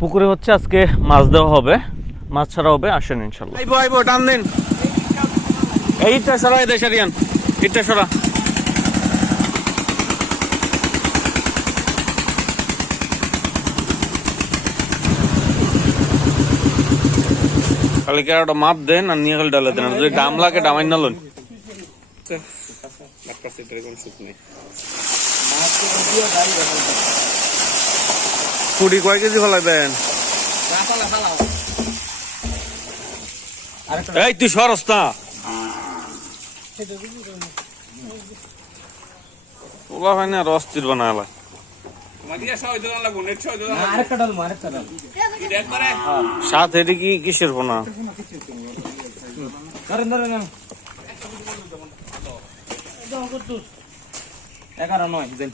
পুকুরে হচ্ছে আজকে মাছ দেওয়া হবে। মাছ ছাড়া হবে আসেন ইনশাল্লাহ আইবো আইবো টান দিন। এইটা সরা এইটা সরা। একটা মাপ দেন আর নিয়ে খালি ডালে দেন। আর যদি ডাম লাগে ডামাই না লোন। কুড়ি কয় কেজি ফেলাইবেন এই তুই সরস না। ওলা হয় না ডাল সাত কি কিসের এগারো নয় দেন।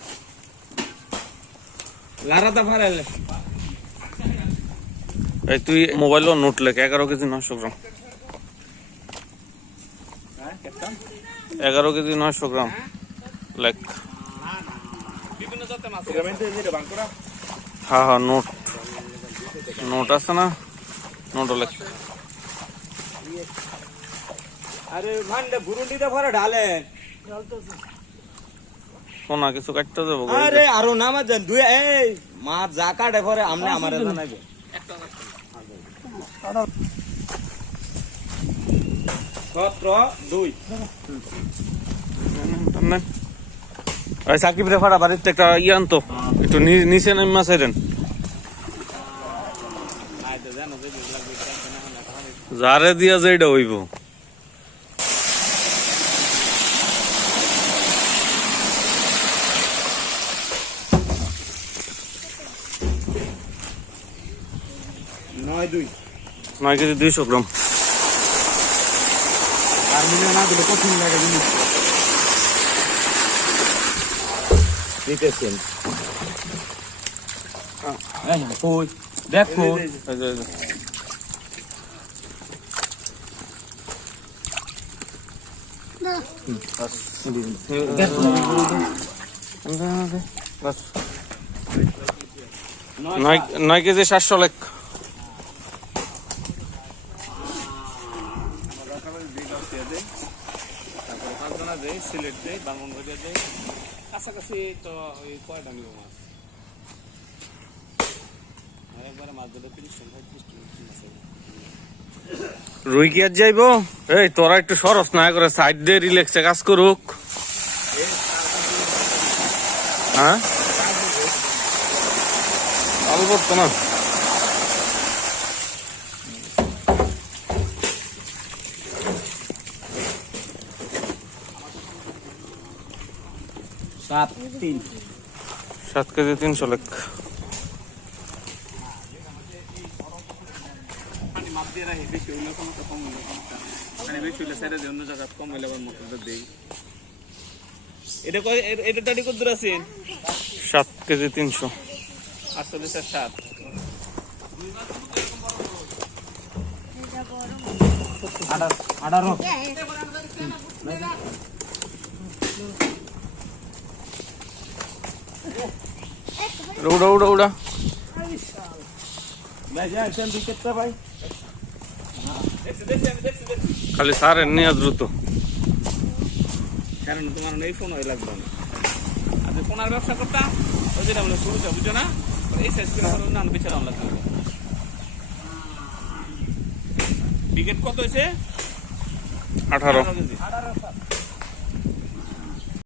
এই তুই মোবাইল নোট লেখ এগারো কেজি নয়শো গ্রাম। এগারো কেজি নয়শো গ্রাম। লেখ হ্যাঁ হ্যাঁ নোট। নোট আছে না? নোট লেখ আরে ভান্ডে বুরুন্ডিতে ভরে ঢালে সোনা কিছু কাটতে যাব। আরে আরও নামা যান দুই এই মাছ যা কাটে ভরে আমনে আমারে জানাইবে। সতেরো দুই। টানেন। সাকিব রে ফাড়া বাড়িতে একটা ইয়ে আনতো একটু নি- নিচে নামা সাইরেন যারে দিয়া যে এটা হইব। নয় দুই। নয় কেজি দুইশো গ্রাম। আর মিলে না দিলে কঠিন লাগে জিনিস। দিতেছেন। কই? দেখো এই যে, এই যে। নয় কেজি সাতশো লেখ সিলেট দেয় বামনবাড়িয়া দেয় কাছাকাছি তো ওই কয়টা নিব মাছ একবারে মাছ ধরে তিরিশ টাকা পঁয়ত্রিশ টাকা মাছ হবে। রুই কি আর যাইব এই তোরা একটু সরস না করে সাইড দিয়ে রিল্যাক্সে কাজ করুক হ্যাঁ করতো না সাত তিন সাত কেজি তিনশো লেখ পানি মাপ দিয়ে রাখি বেশি হইলে কোনো তো কম হইলে কোনোটা পানি বেশি হইলে ছেড়ে দিই অন্য জায়গায় কম হইলে আবার মোটরটা দেই এটা কয় এ- এটা দাঁড়ি কত দূর আছেন? সাত কেজি তিনশো। আটচল্লিশ আর সাত। আঠারো উড়া উড়া উড়া খালি সারেন নিয়ে দ্রুত। কারণ তোমার এই ফোন হয়ে লাগবে না আর যে ফোনের ব্যবসা করতাম ওই যেটা আমরা শুরুতে বুঝছ না? এই সাইজ করে অন্য বিচার আমরা লাগবে বিকেট কত হয়েছে? আঠারো কেজি।